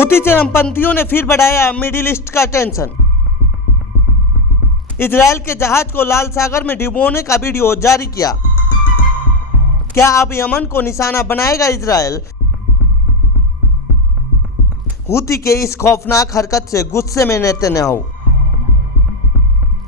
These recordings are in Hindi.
हूती चरमपंथियों ने फिर बढ़ाया मिडिल ईस्ट का टेंशन। इजराइल के जहाज को लाल सागर में डुबोने का वीडियो जारी किया। क्या अब यमन को निशाना बनाएगा इजराइल? हूती के इस खौफनाक हरकत से गुस्से में नेतन्याहू।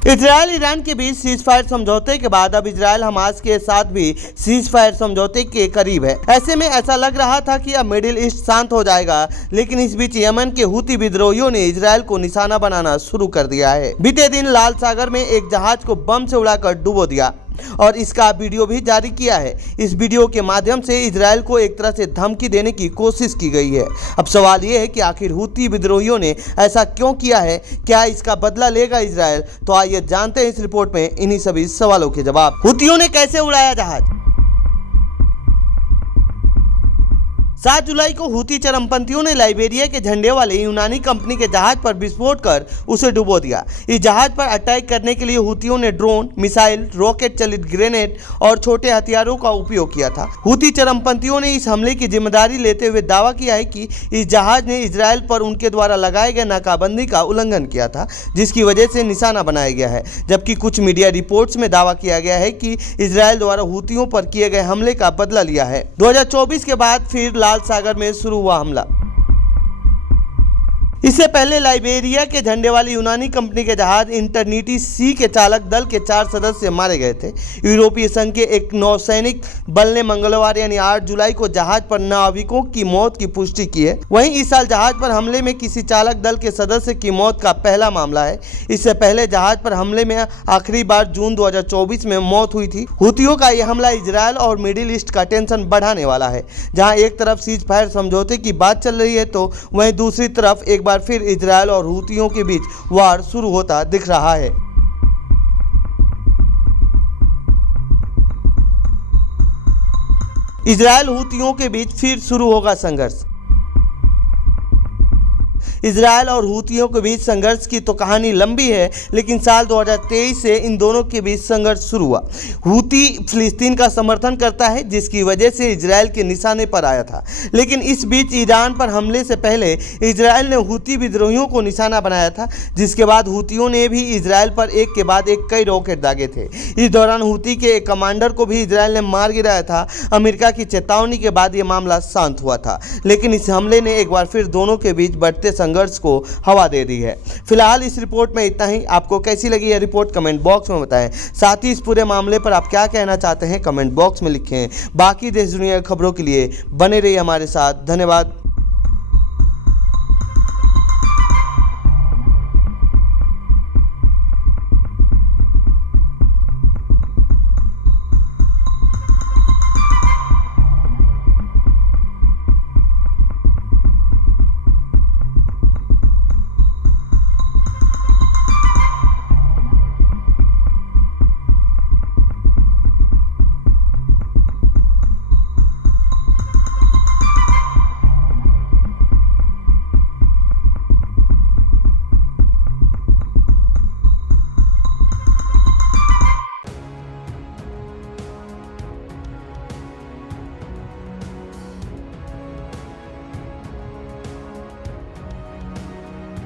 इजराइल ईरान के बीच सीज फायर समझौते के बाद अब इजराइल हमास के साथ भी सीज फायर समझौते के करीब है। ऐसे में ऐसा लग रहा था कि अब मिडिल ईस्ट शांत हो जाएगा, लेकिन इस बीच यमन के हूती विद्रोहियों ने इजराइल को निशाना बनाना शुरू कर दिया है। बीते दिन लाल सागर में एक जहाज को बम से उड़ाकर डुबो दिया और इसका वीडियो भी जारी किया है। इस वीडियो के माध्यम से इजराइल को एक तरह से धमकी देने की कोशिश की गई है। अब सवाल ये है कि आखिर हूती विद्रोहियों ने ऐसा क्यों किया है? क्या इसका बदला लेगा इजराइल? तो आइए जानते हैं इस रिपोर्ट में इन्हीं सभी सवालों के जवाब। हूतियों ने कैसे उड़ाया जहाज? 7 जुलाई को हूती चरमपंथियों ने लाइबेरिया के झंडे वाले यूनानी कंपनी के जहाज पर विस्फोट कर उसे डुबो दिया। इस जहाज पर अटैक करने के लिए हूतियों ने ड्रोन, मिसाइल, रॉकेट चलित ग्रेनेड और छोटे हथियारों का उपयोग किया था। हूती चरमपंथियों ने इस हमले की जिम्मेदारी लेते हुए दावा किया है कि इस जहाज ने इजराइल पर उनके द्वारा लगाए गए नाकाबंदी का उल्लंघन किया था, जिसकी वजह से निशाना बनाया गया है। जबकि कुछ मीडिया रिपोर्ट्स में दावा किया गया है कि इजराइल द्वारा हूतियों पर किए गए हमले का बदला लिया है। 2024 के बाद फिर लाल सागर में शुरू हुआ हमला। इससे पहले लाइबेरिया के झंडे वाली यूनानी कंपनी के जहाज इंटरनिटी सी के चालक दल के 4 सदस्य मारे गए थे। यूरोपीय संघ के एक नौसैनिक बल ने मंगलवार यानी 8 जुलाई को जहाज पर नाविकों की मौत की पुष्टि की है। वहीं इस साल जहाज पर हमले में किसी चालक दल के सदस्य की मौत का पहला मामला है। इससे पहले जहाज पर हमले में आखिरी बार जून 2024 में मौत हुई थी। हूतियों का यह हमला इजराइल और मिडिल ईस्ट का टेंशन बढ़ाने वाला है। जहाँ एक तरफ सीज फायर समझौते की बात चल रही है, तो वहीं दूसरी तरफ एक फिर इजराइल और हूतियों के बीच वार शुरू होता दिख रहा है। इजराइल हूतियों के बीच फिर शुरू होगा संघर्ष। इजराइल और हूतियों के बीच संघर्ष की तो कहानी लंबी है, लेकिन साल 2023 से इन दोनों के बीच संघर्ष शुरू हुआ। हूती फिलिस्तीन का समर्थन करता है, जिसकी वजह से इजराइल के निशाने पर आया था। लेकिन इस बीच ईरान पर हमले से पहले इजराइल ने हूती विद्रोहियों को निशाना बनाया था, जिसके बाद हूतियों ने भी इजराइल पर एक के बाद एक कई रॉकेट दागे थे। इस दौरान हूती के एक कमांडर को भी इजराइल ने मार गिराया था। अमेरिका की चेतावनी के बाद ये मामला शांत हुआ था, लेकिन इस हमले ने एक बार फिर दोनों के बीच बढ़ते संघर्ष को हवा दे दी है। फिलहाल इस रिपोर्ट में इतना ही। आपको कैसी लगी यह रिपोर्ट कमेंट बॉक्स में बताएं। साथ ही इस पूरे मामले पर आप क्या कहना चाहते हैं कमेंट बॉक्स में लिखें। बाकी देश दुनिया की खबरों के लिए बने रहिए हमारे साथ। धन्यवाद।